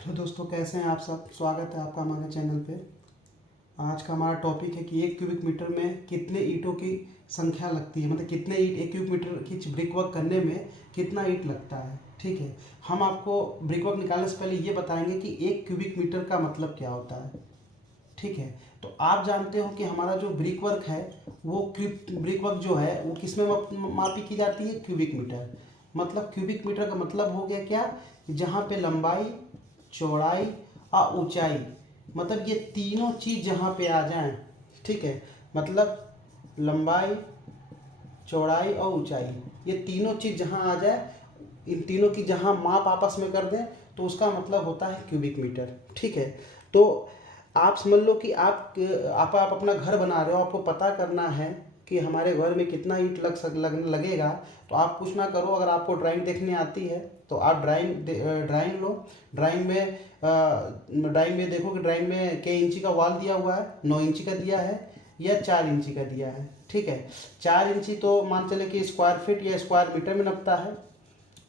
Hello दोस्तों, कैसे हैं आप सब। स्वागत है आपका हमारे चैनल पे। आज का हमारा टॉपिक है कि 1 क्यूबिक मीटर में कितने ईंटों की संख्या लगती है, मतलब कितने ईंट 1 क्यूबिक मीटर की ब्रिक वर्क करने में कितना ईंट लगता है। ठीक है, हम आपको ब्रिक वर्क निकालने से पहले ये बताएंगे कि 1 क्यूबिक मीटर का मतलब क्या होता है। ठीक है, तो आप जानते हो कि हमारा जो ब्रिक वर्क है वो ब्रिक वर्क जो है वो किस में मापी की जाती है, क्यूबिक मीटर। मतलब क्यूबिक मीटर का मतलब हो गया क्या, जहाँ पे लंबाई, चौड़ाई और ऊंचाई, मतलब ये तीनों चीज जहाँ पे आ जाएं। ठीक है, मतलब लंबाई, चौड़ाई और ऊंचाई, ये तीनों चीज जहाँ आ जाए, इन तीनों की जहाँ माप आपस में कर दें तो उसका मतलब होता है क्यूबिक मीटर। ठीक है, तो आप समझ लो कि आप अपना घर बना रहे हो, आपको पता करना है कि हमारे घर में कितना ईंट लगेगा। तो आप कुछ ना करो, अगर आपको ड्राइंग देखने आती है तो आप ड्राइंग लो। ड्राइंग में देखो कि ड्राइंग में कई इंची का वॉल दिया हुआ है, 9 इंची का दिया है या 4 इंची का दिया है। ठीक है, 4 इंची तो मान चले कि स्क्वायर फीट या स्क्वायर मीटर में नपता है,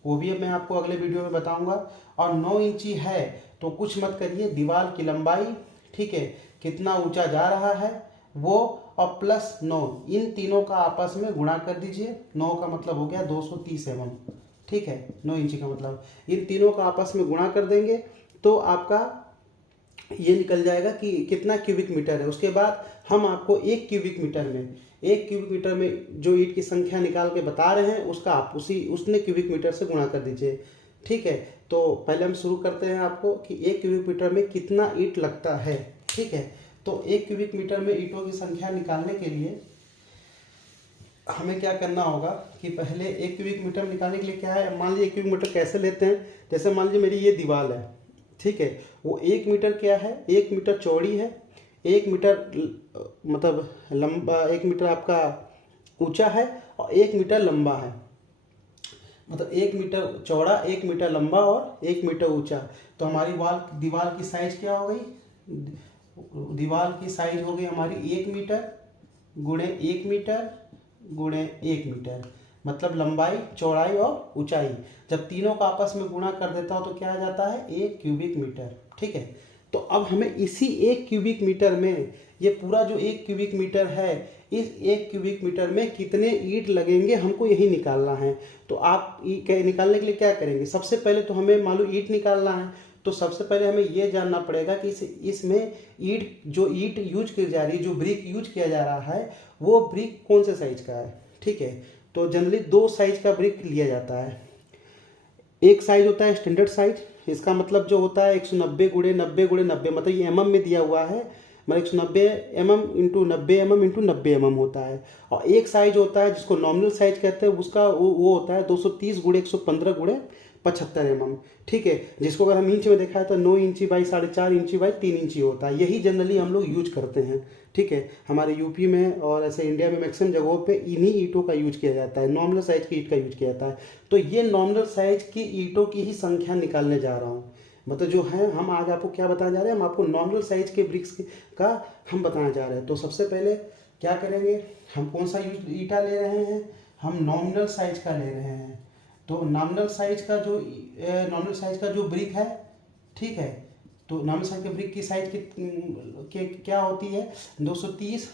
वो भी अब मैं आपको अगले वीडियो में बताऊंगा। और 9 इंची है तो कुछ मत करिए, दीवार की लंबाई, ठीक है, कितना ऊंचा जा रहा है वो, और प्लस 9, इन तीनों का आपस में गुणा कर दीजिए। 9 का मतलब हो गया 230 mm। ठीक है, 9 इंची का मतलब इन तीनों का आपस में गुणा कर देंगे तो आपका ये निकल जाएगा कि कितना क्यूबिक मीटर है। उसके बाद हम आपको 1 क्यूबिक मीटर में जो ईंट की संख्या निकाल के बता रहे हैं उसका आप उसने क्यूबिक मीटर से गुणा कर दीजिए। ठीक है, तो पहले हम शुरू करते हैं आपको कि 1 क्यूबिक मीटर में कितना ईंट लगता है। ठीक है, तो 1 क्यूबिक मीटर में ईंटों की संख्या निकालने के लिए हमें क्या करना होगा कि पहले 1 क्यूबिक मीटर निकालने के लिए क्या है, मान लीजिए 1 क्यूबिक मीटर कैसे लेते हैं। जैसे मान लीजिए मेरी ये दीवार है, ठीक है, वो 1 मीटर क्या है, 1 मीटर चौड़ी है, 1 मीटर मतलब लंबा, 1 मीटर आपका ऊंचा है और 1 मीटर लंबा है। मतलब 1 मीटर चौड़ा, 1 मीटर लंबा और 1 मीटर ऊंचा। तो हमारी दीवार की साइज क्या हो गई, दीवार की साइज हो गई हमारी 1 मीटर गुणे 1 मीटर गुणे 1 मीटर, मतलब लंबाई, चौड़ाई और ऊंचाई। जब तीनों का आपस में गुणा कर देता हो तो क्या आ जाता है, 1 क्यूबिक मीटर। ठीक है, तो अब हमें इसी 1 क्यूबिक मीटर में, ये पूरा जो 1 क्यूबिक मीटर है, इस 1 क्यूबिक मीटर में कितने ईंट लगेंगे हमको यही निकालना है। तो आप निकालने के लिए क्या करेंगे, सबसे पहले तो हमें मान लो ईंट निकालना है, तो सबसे पहले हमें यह जानना पड़ेगा कि इसमें ईंट यूज की जा रही है, जो ब्रिक यूज किया जा रहा है, वो ब्रिक कौन से साइज का है। ठीक है, तो जनरली 2 साइज का ब्रिक लिया जाता है। एक साइज होता है स्टैंडर्ड साइज, इसका मतलब जो होता है 190 गुणे 90 गुणे 90, मतलब ये mm में दिया हुआ है, मतलब 190 mm into 90 mm into 90 mm होता है। और एक साइज होता है जिसको नॉमिनल साइज कहते हैं, उसका वो होता है 230 गुणे 115 गुणे 75 mm। ठीक है, जिसको अगर हम इंच में देखा है तो 9 इंची बाई 4.5 इंची बाई 3 इंची होता है। यही जनरली हम लोग यूज करते हैं। ठीक है, हमारे यूपी में और ऐसे इंडिया में मैक्सिमम जगहों पे इन्हीं ईंटों का यूज किया जाता है, नॉमिनल साइज की ईंट का यूज किया जाता है। तो ये नॉमिनल साइज की ईंटों की ही संख्या निकालने जा रहा हूँ। मतलब जो है, हम आज आपको क्या बताने जा रहे हैं, हम आपको नॉमिनल साइज के ब्रिक्स का हम बताने जा रहे हैं। तो सबसे पहले क्या करेंगे, हम कौन सा ईंटा ले रहे हैं, हम नॉमिनल साइज का ले रहे हैं। तो नॉमिनल साइज का जो ब्रिक है, ठीक है, तो नॉमिनल साइज के ब्रिक की साइज क्या होती है, 230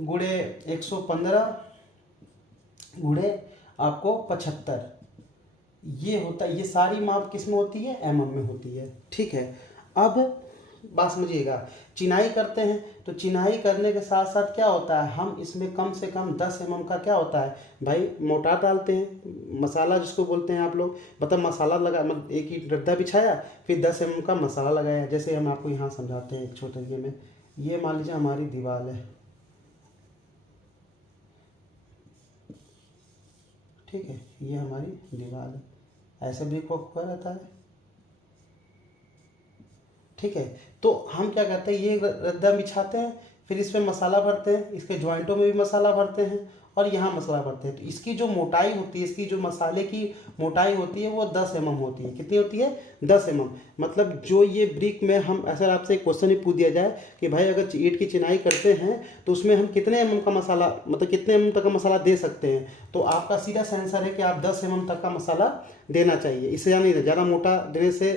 गुणे 115 गुणे आपको 75, ये होता है। ये सारी माप किस में होती है, mm में होती है। ठीक है, अब बात समझिएगा, चिनाई करते हैं तो चिनाई करने के साथ साथ क्या होता है, हम इसमें कम से कम 10 mm का क्या होता है भाई, मोटार डालते हैं, मसाला जिसको बोलते हैं आप लोग, मतलब मसाला लगा, मतलब एक ही गड्ढा बिछाया फिर 10 mm का मसाला लगाया। जैसे हम आपको यहाँ समझाते हैं एक छोटे तरीके में। ये मान लीजिए हमारी दीवार है, ठीक है, ये हमारी दीवार है, ऐसे भी हुआ रहता है। ठीक है, तो हम क्या करते हैं, ये रद्दा बिछाते हैं, फिर इसमें मसाला भरते हैं, इसके जॉइंटों में भी मसाला भरते हैं और यहाँ मसाला भरते हैं। तो इसकी जो मोटाई होती है, इसकी जो मसाले की मोटाई होती है वो 10 mm होती है। कितनी होती है, 10 mm। मतलब जो ये ब्रिक में हम, ऐसा आपसे एक क्वेश्चन ही पूछ दिया जाए कि भाई अगर ईंट की चिनाई करते हैं तो उसमें हम कितने mm का मसाला, मतलब कितने mm तक का मसाला दे सकते हैं, तो आपका सीधा आंसर है कि आप 10 mm तक का मसाला देना चाहिए। इससे ज़्यादा नहीं, ज़्यादा मोटा देने से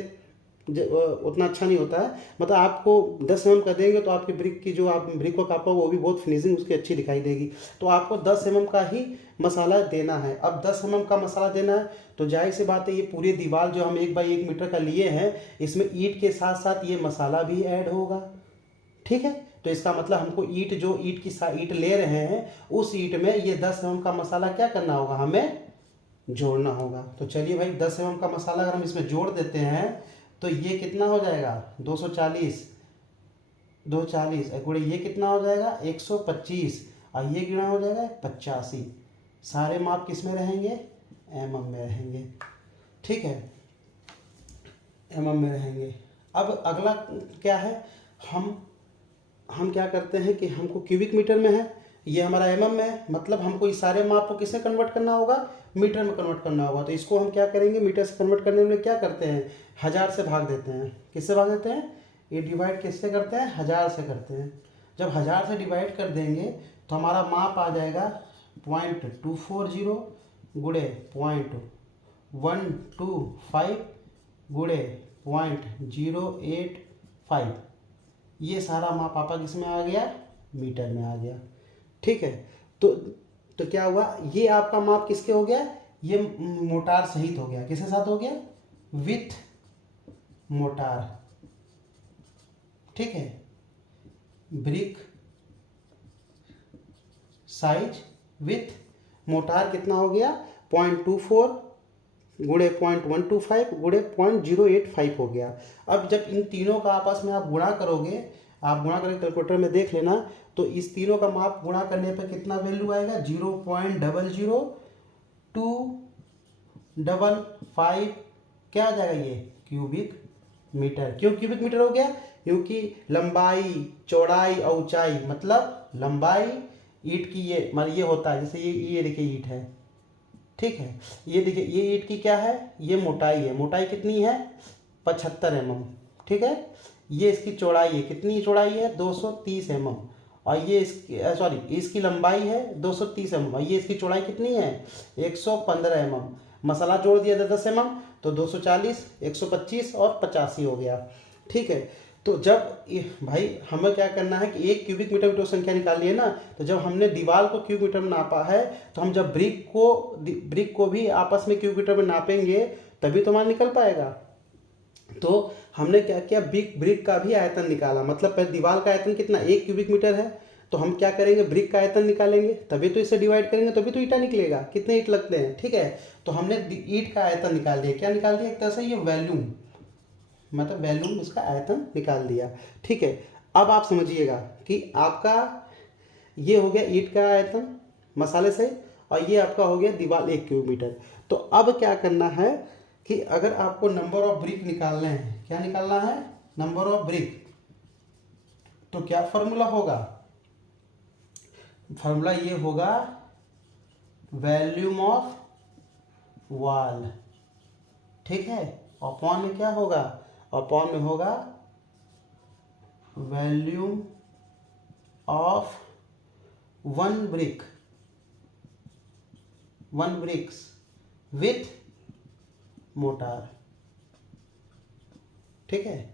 उतना अच्छा नहीं होता है। मतलब आपको 10 mm का देंगे तो आपकी ब्रिक की जो आप ब्रिक वर्क आपका वो भी बहुत फिनिशिंग उसकी अच्छी दिखाई देगी। तो आपको 10 mm का ही मसाला देना है। अब 10 mm का मसाला देना है तो जाहिर सी बात है ये पूरी दीवार जो हम 1 x 1 मीटर का लिए हैं इसमें ईंट के साथ साथ ये मसाला भी ऐड होगा। ठीक है, तो इसका मतलब हमको ईंट जो ईंट ले रहे हैं उस ईंट में ये 10 mm का मसाला क्या करना होगा, हमें जोड़ना होगा। तो चलिए भाई 10 mm का मसाला अगर हम इसमें जोड़ देते हैं तो ये कितना हो जाएगा 240 गुणे ये कितना हो जाएगा 125 और ये गुणा हो जाएगा 85। सारे माप किस में रहेंगे, mm में रहेंगे। ठीक है, mm में रहेंगे। अब अगला क्या है, हम क्या करते हैं कि हमको क्यूबिक मीटर में है, ये हमारा mm में है, मतलब हमको इस सारे माप को किससे कन्वर्ट करना होगा, मीटर में कन्वर्ट करना होगा। तो इसको हम क्या करेंगे, मीटर से कन्वर्ट करने में क्या करते हैं 1000 से भाग देते हैं। किससे भाग देते हैं, ये डिवाइड किससे करते हैं 1000 से करते हैं। जब 1000 से डिवाइड कर देंगे तो हमारा माप आ जाएगा 0.240 गुणे 0.125 गुणे 0.085। ये सारा माप आपका किसमें आ गया, मीटर में आ गया। ठीक है, तो क्या हुआ, ये आपका माप किसके हो गया, ये मोटार सहित हो गया। किसके साथ हो गया, विथ मोटार। ठीक है, ब्रिक साइज विथ मोटार कितना हो गया 0.24 गुणे 0.125 गुणे 0.085 हो गया। अब जब इन तीनों का आपस में आप गुणा करोगे, आप गुणा करके कैलकुलेटर में देख लेना, तो इस तीनों का माप गुणा करने पर कितना वैल्यू आएगा 0.00255 क्या आ जाएगा ये क्यूबिक मीटर। क्यों क्यूबिक मीटर हो गया, क्योंकि लंबाई चौड़ाई और ऊंचाई, मतलब लंबाई ईंट की ये मान ये होता है, जैसे ये देखिए ईंट है। ठीक है, ये देखिए ये ईंट की क्या है, ये मोटाई है, मोटाई कितनी है 75 mm। ठीक है, ये इसकी चौड़ाई है, कितनी चौड़ाई है 230 mm, और ये इसकी लंबाई है 230 mm, और ये इसकी चौड़ाई कितनी है 115 mm। मसाला जोड़ दिया था 10 mm, तो 240 125 और 85 हो गया। ठीक है, तो जब भाई हमें क्या करना है कि 1 क्यूबिक मीटर की संख्या निकालनी है ना, तो जब हमने दीवार को क्यूब मीटर में नापा है तो हम जब ब्रिक को भी आपस में क्यूब मीटर में नापेंगे तभी तो मान निकल पाएगा। तो हमने क्या किया, ब्रिक का भी आयतन निकाला। मतलब पहले दीवार का आयतन कितना 1 क्यूबिक मीटर है, तो हम क्या करेंगे ब्रिक का आयतन निकालेंगे, तभी तो इसे डिवाइड करेंगे, तभी तो ईंटा निकलेगा, कितने ईंट लगते हैं। ठीक है, तो हमने ईंट का आयतन निकाल दिया। क्या निकाल दिया, एक तरह से ये वॉल्यूम, मतलब वॉल्यूम इसका आयतन निकाल दिया। ठीक है, अब आप समझिएगा कि आपका ये हो गया ईंट का आयतन मसाले से, और ये आपका हो गया दीवार 1 क्यूब मीटर। तो अब क्या करना है कि अगर आपको नंबर ऑफ ब्रिक निकालने हैं, क्या निकालना है नंबर ऑफ ब्रिक, तो क्या फॉर्मूला होगा, फॉर्मूला ये होगा वॉल्यूम ऑफ वॉल। ठीक है, अपॉन में क्या होगा, अपॉन में होगा volume of one bricks with motor. ठीक है,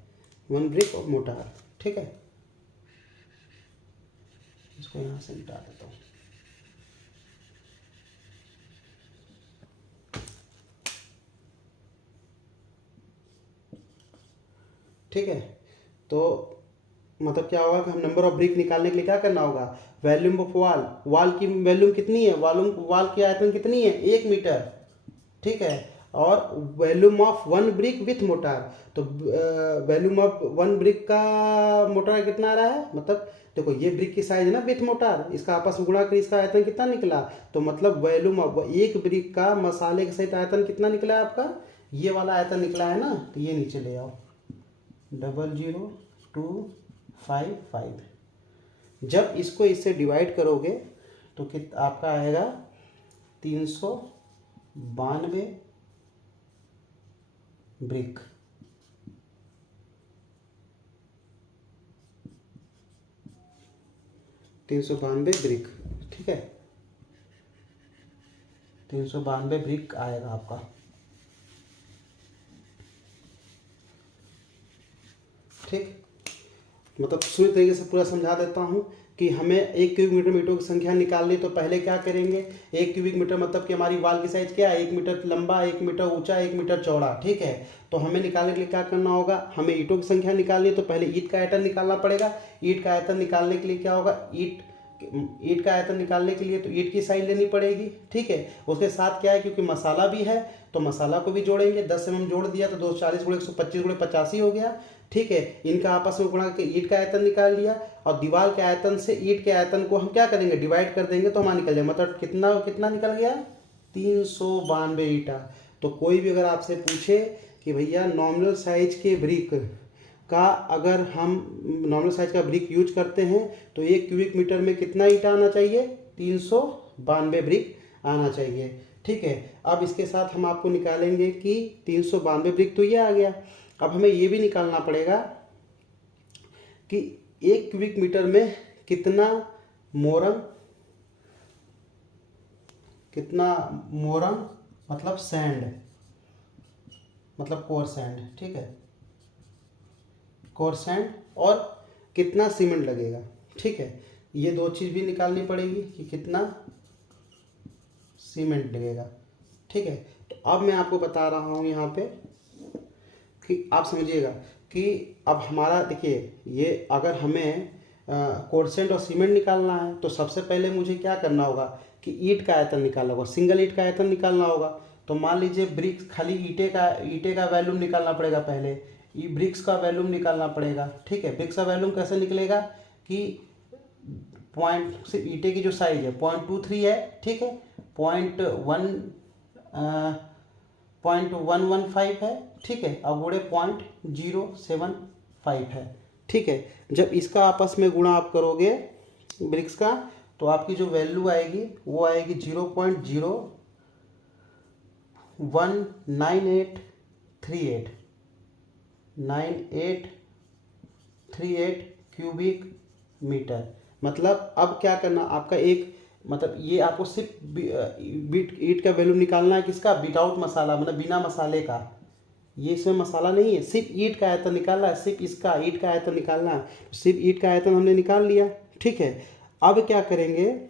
1 ब्रिक और मोटार। ठीक है, इसको यहां से मिटा देता हूं। ठीक है, तो मतलब क्या होगा कि हम नंबर ऑफ ब्रिक निकालने के लिए क्या करना होगा, वॉल्यूम ऑफ वॉल की वॉल्यूम कितनी है, वॉल की आयतन कितनी है 1 मीटर। ठीक है, और volume of 1 brick with motor, तो वॉल्यूम ऑफ 1 ब्रिक का मोटार कितना आ रहा है, मतलब देखो ये ब्रिक की साइज है ना विथ मोटार, इसका आपस में गुणा कर इसका आयतन कितना निकला, तो मतलब वॉल्यूम ऑफ 1 ब्रिक का मसाले के सहित आयतन कितना निकला है आपका, ये वाला आयतन निकला है ना, तो ये नीचे ले आओ 00255। जब इसको इससे डिवाइड करोगे तो आपका आएगा 392 ब्रिक। ब्रिक। ठीक है, 392 ब्रिक आएगा आपका। ठीक, मतलब पूरी तरीके से पूरा समझा देता हूँ कि हमें 1 क्यूबिक मीटर में ईंटों की संख्या निकालनी, तो पहले क्या करेंगे, 1 क्यूबिक मीटर मतलब कि हमारी वाल की साइज क्या है, 1 मीटर लंबा, 1 मीटर ऊंचा, 1 मीटर चौड़ा। ठीक है, तो हमें निकालने के लिए क्या करना होगा, हमें ईंटों की संख्या निकालनी है तो पहले ईंट का आयतन निकालना पड़ेगा। ईंट का आयतन निकालने के लिए क्या होगा, ईंट का आयतन निकालने के लिए तो ईंट की साइज लेनी पड़ेगी। ठीक है, उसके साथ क्या है, क्योंकि मसाला भी है तो मसाला को भी जोड़ेंगे। 10 mm जोड़ दिया तो 240 गुणे 125 गुणे 85 हो गया। ठीक है, इनका आपस में गुणा करके ईंट का आयतन निकाल लिया, और दीवार के आयतन से ईंट के आयतन को हम क्या करेंगे, डिवाइड कर देंगे तो हमारा निकल जाएगा। मतलब कितना कितना निकल गया, 392 ईंटा। तो कोई भी अगर आपसे पूछे कि भैया नॉमिनल साइज के ब्रिक का, अगर हम नॉर्मल साइज का ब्रिक यूज करते हैं तो 1 क्यूबिक मीटर में कितना ईंटा आना चाहिए, 392 ब्रिक आना चाहिए। ठीक है, अब इसके साथ हम आपको निकालेंगे कि 392 ब्रिक तो ये आ गया। अब हमें ये भी निकालना पड़ेगा कि 1 क्यूबिक मीटर में कितना मोरम मतलब सैंड, मतलब कोर सैंड। ठीक है, कोर सैंड और कितना सीमेंट लगेगा। ठीक है, ये दो चीज़ भी निकालनी पड़ेगी कि कितना सीमेंट लगेगा। ठीक है, तो अब मैं आपको बता रहा हूँ यहाँ पे कि आप समझिएगा कि अब हमारा देखिए, ये अगर हमें कोरसेंट और सीमेंट निकालना है तो सबसे पहले मुझे क्या करना होगा कि ईंट का आयतन निकालना होगा, सिंगल ईंट का आयतन निकालना होगा। तो मान लीजिए ब्रिक्स, खाली ईंटे का वैल्यूम निकालना पड़ेगा, पहले ब्रिक्स का वैल्यूम निकालना पड़ेगा। ठीक है, ब्रिक्स का वैल्यूम कैसे निकलेगा कि पॉइंट से ईंटे की जो साइज है 0.23 है। ठीक है, 0.115 है। ठीक है, अब गुणे 0.075 है। ठीक है, जब इसका आपस में गुणा आप करोगे ब्रिक्स का तो आपकी जो वैल्यू आएगी वो आएगी 0.019838 क्यूबिक मीटर। मतलब अब क्या करना आपका, एक मतलब ये आपको सिर्फ ईंट का वैल्यू निकालना है, किसका, विदाउट मसाला, मतलब बिना मसाले का। ये इसमें मसाला नहीं है, सिर्फ ईंट का आयतन निकालना है, सिर्फ इसका ईंट का आयतन निकालना है। सिर्फ ईंट का आयतन हमने निकाल लिया। ठीक है, अब क्या करेंगे,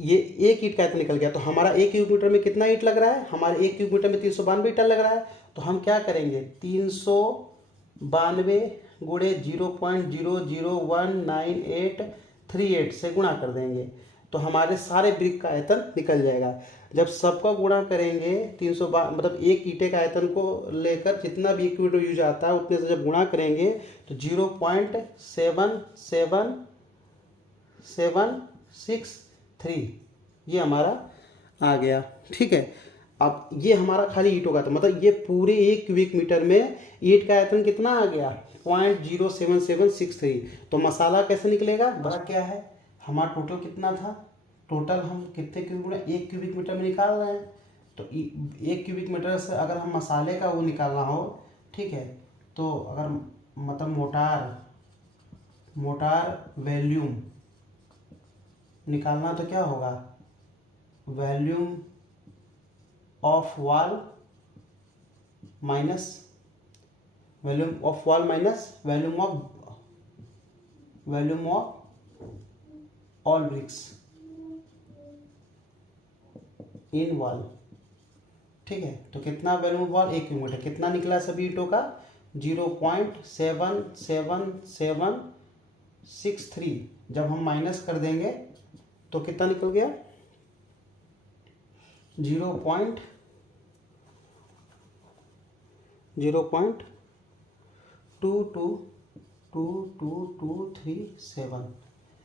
ये एक ईंट का आयतन निकल गया तो हमारा 1 क्यूबिक मीटर में कितना ईंट लग रहा है, हमारे 1 क्यूबिक मीटर में 392 ईंटा लग रहा है। तो हम क्या करेंगे, 392 गुणे 0.0019838 से गुणा कर देंगे तो हमारे सारे ब्रिक का आयतन निकल जाएगा। जब सबका गुणा करेंगे 392 मतलब एक ईंटे का आयतन को लेकर जितना भी क्यूबिक यूज आता है उतने से जब गुणा करेंगे तो 0.77763 ये हमारा आ गया। ठीक है, अब ये हमारा खाली ईंटों का था, मतलब ये पूरे 1 क्यूबिक मीटर में ईंट का आयतन कितना आ गया, 0.07763। तो मसाला कैसे निकलेगा, बड़ा क्या है, हमारा टोटल कितना था, टोटल हम कितने क्यूबिक मीटर, 1 क्यूबिक मीटर में निकाल रहे हैं। तो 1 क्यूबिक मीटर से अगर हम मसाले का वो निकालना हो, ठीक है, तो अगर मतलब मोटार वॉल्यूम निकालना तो क्या होगा, volume of wall minus volume of all BRICS in wall. ठीक है, तो कितना वॉल्यूम वॉल, 1 क्यूबिक मीटर, कितना निकला सभी ईंटों का 0.77763। जब हम माइनस कर देंगे तो कितना निकल गया, 0.222237।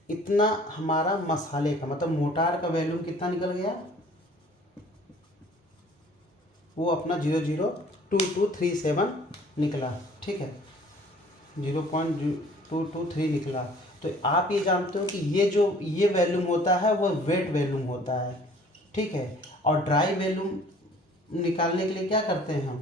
इतना हमारा मसाले का मतलब मोटार का वैल्यूम कितना निकल गया, वो अपना 0.02237 निकला। ठीक है, 0.223 निकला। तो आप ये जानते हो कि ये वैल्यूम होता है वो वेट वैल्यूम होता है। ठीक है, और ड्राई वैल्यूम निकालने के लिए क्या करते हैं हम,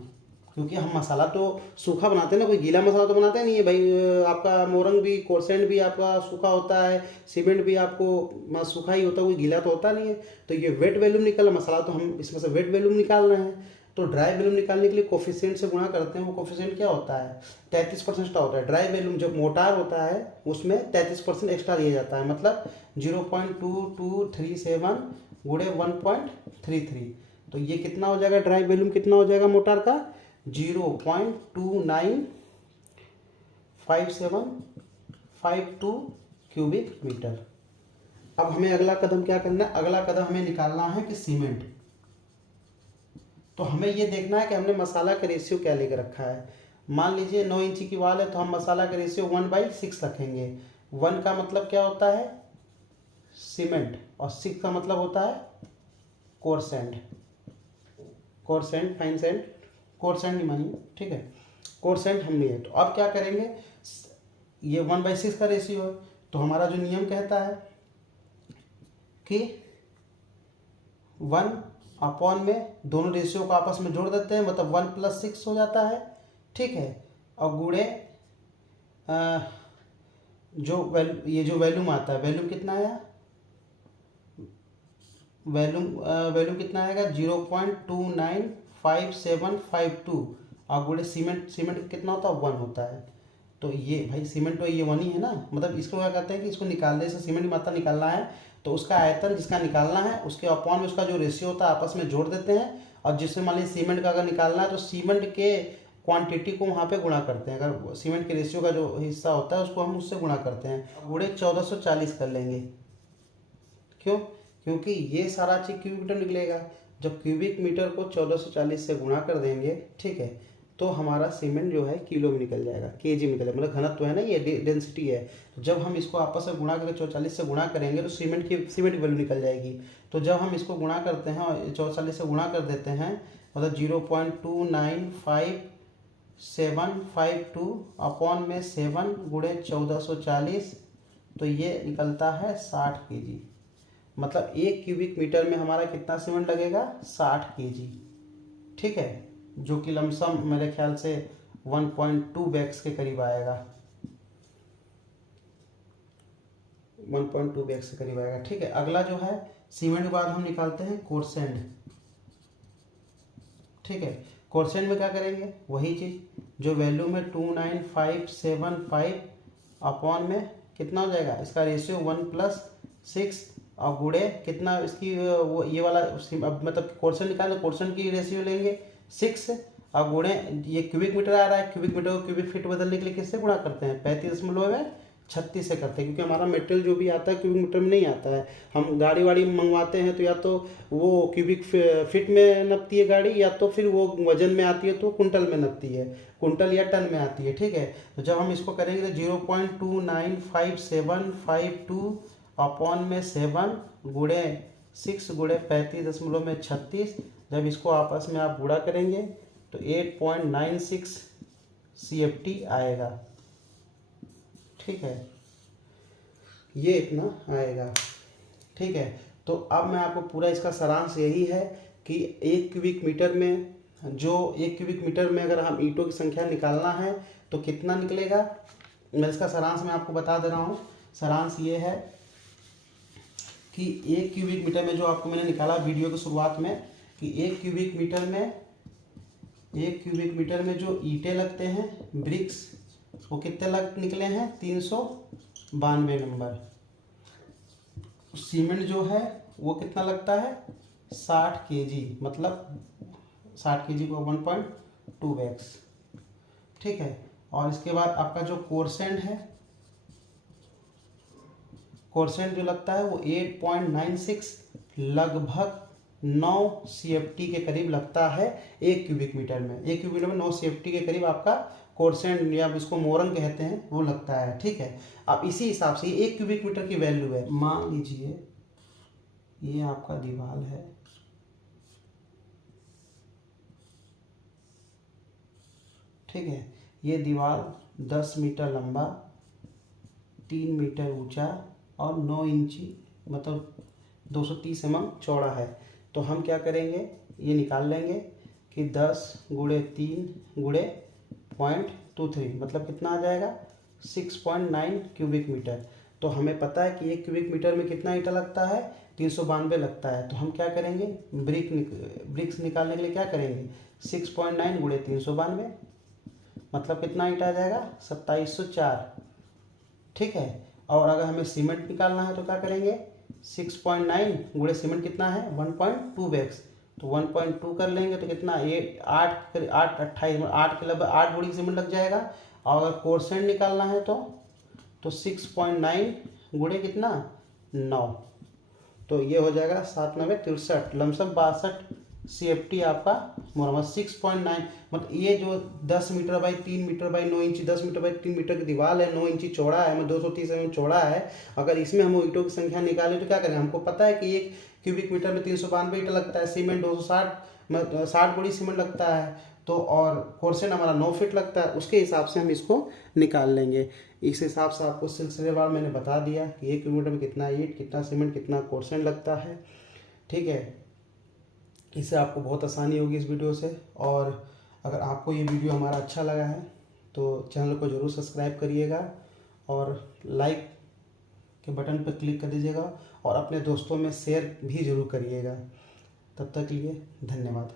क्योंकि हम मसाला तो सूखा बनाते हैं ना, कोई गीला मसाला तो बनाते नहीं है भाई। आपका मोरंग भी, कोरसेंट भी आपका सूखा होता है, सीमेंट भी आपको सूखा ही होता है, कोई गीला तो होता नहीं है। तो ये वेट वैल्यूम निकला, मसाला तो हम इसमें से वेट वैल्यूम निकाल रहे हैं। तो ड्राई वैल्यूम निकालने के लिए कोफिशिएंट से गुणा करते हैं। वो कोफिशिएंट क्या होता है, 33% एक्स्ट्रा होता है। ड्राई वैल्यूम जब मोटार होता है उसमें 33% एक्स्ट्रा दिया जाता है, मतलब 0.2237 गुणे 1.33। तो ये कितना हो जाएगा, ड्राई वैल्यूम कितना हो जाएगा मोटार का, 0.295752 क्यूबिक मीटर। अब हमें अगला कदम क्या करना है, अगला कदम हमें निकालना है कि सीमेंट। तो हमें ये देखना है कि हमने मसाला का रेशियो क्या लेकर रखा है। मान लीजिए 9 इंची की वाल है तो हम मसाला का रेशियो 1/6 रखेंगे। 1 का मतलब क्या होता है, सीमेंट, और 6 का मतलब होता है core sand. Core sand, fine sand, core sand नहीं मानिए, ठीक है, कोर सैंड हम नहीं है। तो अब क्या करेंगे, ये 1/6 का रेशियो है, तो हमारा जो नियम कहता है कि 1 में दोनों रेशियो को आपस में जोड़ देते हैं, मतलब 1 + 6 हो जाता है, ठीक है, और गुणे ये जो वैल्यूम आता है, वैल्यूम कितना आया, वैल्यूम कितना आएगा 0.295752, और गुणे सीमेंट कितना होता है, 1 होता है। तो ये भाई सीमेंट तो ये 1 ही है ना, मतलब इसको क्या कहते हैं कि इसको निकालने से सीमेंट की मात्रा निकालना है तो उसका आयतन जिसका निकालना है उसके अपॉन में उसका जो रेशियो होता है आपस में जोड़ देते हैं, और जिससे मान लीजिए सीमेंट का अगर निकालना है तो सीमेंट के क्वांटिटी को वहाँ पे गुणा करते हैं। अगर सीमेंट के रेशियो का जो हिस्सा होता है उसको हम उससे गुणा करते हैं, गुणे 1440 कर लेंगे। क्यों, क्योंकि ये सारा चीज क्यूबिक मीटर निकलेगा। जब क्यूबिक मीटर को 1440 से गुणा कर देंगे, ठीक है, तो हमारा सीमेंट जो है किलो में निकल जाएगा, केजी में निकल जाएगा, मतलब घनत्व तो है ना, ये डेंसिटी है। तो जब हम इसको आपस में गुणा करके 440 से गुणा करेंगे तो सीमेंट की वैल्यू निकल जाएगी। तो जब हम इसको गुणा करते हैं और 440 से गुणा कर देते हैं, मतलब 0.295752 अपॉन में 7 गुणे 1440, तो ये निकलता है 60 केजी। मतलब 1 क्यूबिक मीटर में हमारा कितना सीमेंट लगेगा, 60 केजी, ठीक है, जो कि लमसम मेरे ख्याल से 1.2 बैग्स के करीब आएगा, 1.2 बैग्स के करीब आएगा, ठीक है। अगला जो है सीमेंट के बाद हम निकालते हैं कोरसेंड, ठीक है। कोरसेंड में क्या करेंगे, वही चीज जो वैल्यू में 29575 अपॉन में कितना हो जाएगा, इसका रेशियो 1 + 6 और गुणे कितना इसकी वो ये वाला मतलब कोरसेंड निकालेंगे, कोरसेंड की रेशियो लेंगे 6 और गुणे ये क्यूबिक मीटर आ रहा है, क्यूबिक मीटर को क्यूबिक फीट बदलने के लिए किससे गुणा करते हैं, 35.36 से करते हैं, क्योंकि हमारा मटेरियल जो भी आता है क्यूबिक मीटर में नहीं आता है। हम गाड़ी वाड़ी मंगवाते हैं तो या तो वो क्यूबिक फीट में नपती है गाड़ी, या तो फिर वो वजन में आती है तो कुंटल में नपती है, कुंटल या टन में आती है, ठीक है। तो जब हम इसको करेंगे तो 0.295752 अपॉन में 7 गुणे 6 गुणे 35.36, जब इसको आपस में आप गुणा करेंगे तो 8.96 CFT आएगा, ठीक है, ये इतना आएगा, ठीक है। तो अब मैं आपको पूरा इसका सारांश यही है कि 1 क्यूबिक मीटर में अगर हम ईंटों की संख्या निकालना है तो कितना निकलेगा। मैं इसका सारांश मैं आपको बता दे रहा हूँ। सारांश ये है कि 1 क्यूबिक मीटर में जो आपको मैंने निकाला वीडियो की शुरुआत में, कि 1 क्यूबिक मीटर में जो ईंटें लगते हैं ब्रिक्स, वो कितने निकले हैं, 392 नंबर। सीमेंट जो है वो कितना लगता है, 60 केजी, मतलब 60 केजी को 1.2 बैग्स, ठीक है। और इसके बाद आपका जो कोरसेंट है, कोरसेंट जो लगता है वो 8.96 लगभग 9 CFT के करीब लगता है 1 क्यूबिक मीटर में। 1 क्यूबिक मीटर में 9 CFT के करीब आपका कोरसेंट या इसको मोरंग कहते हैं वो लगता है, ठीक है। अब इसी हिसाब से 1 क्यूबिक मीटर की वैल्यू है, मान लीजिए ये आपका दीवार है, ठीक है, ये दीवार 10 मीटर लंबा, 3 मीटर ऊंचा और 9 इंची मतलब 230 mm चौड़ा है। तो हम क्या करेंगे, ये निकाल लेंगे कि 10 गुणे 3 गुणे 0.23 मतलब कितना आ जाएगा, 6.9 क्यूबिक मीटर। तो हमें पता है कि 1 क्यूबिक मीटर में कितना ईंटा लगता है, 392 लगता है। तो हम क्या करेंगे, ब्रिक्स निकालने के लिए क्या करेंगे, 6.9 गुणे 392, मतलब कितना ईंट आ जाएगा, 2704। ठीक है। और अगर हमें सीमेंट निकालना है तो क्या करेंगे, 6.9 गुणे सीमेंट कितना है, 1.2 बैग्स, तो 1.2 कर लेंगे तो कितना, 8 8 28 8 के लगभग 8 बोरी सीमेंट लग जाएगा। और अगर कोर्सेंट निकालना है तो 6.9 गुणे कितना, 9, तो ये हो जाएगा 7 9 63, लमसम 62 CFT आपका मुरम्मत। 6.9 मतलब ये जो 10 मीटर बाई 3 मीटर बाई 9 इंची, 10 मीटर बाई 3 मीटर की दीवार है, 9 इंची चौड़ा है, मतलब 230 mm चौड़ा है। अगर इसमें हम ईंटों की संख्या निकालें तो क्या करें, हमको पता है कि 1 क्यूबिक मीटर में 392 ईंट लगता है, सीमेंट 260 बोरी सीमेंट लगता है, तो और कोर्सेंट हमारा 9 फीट लगता है, उसके हिसाब से हम इसको निकाल लेंगे। इस हिसाब से आपको सिलसिलेवार मैंने बता दिया कि 1 किलोमीटर में कितना ईंट, कितना सीमेंट, कितना कोर्सेंट लगता है। ठीक है, इससे आपको बहुत आसानी होगी इस वीडियो से। और अगर आपको ये वीडियो हमारा अच्छा लगा है तो चैनल को ज़रूर सब्सक्राइब करिएगा और लाइक के बटन पर क्लिक कर दीजिएगा और अपने दोस्तों में शेयर भी ज़रूर करिएगा। तब तक के लिए धन्यवाद।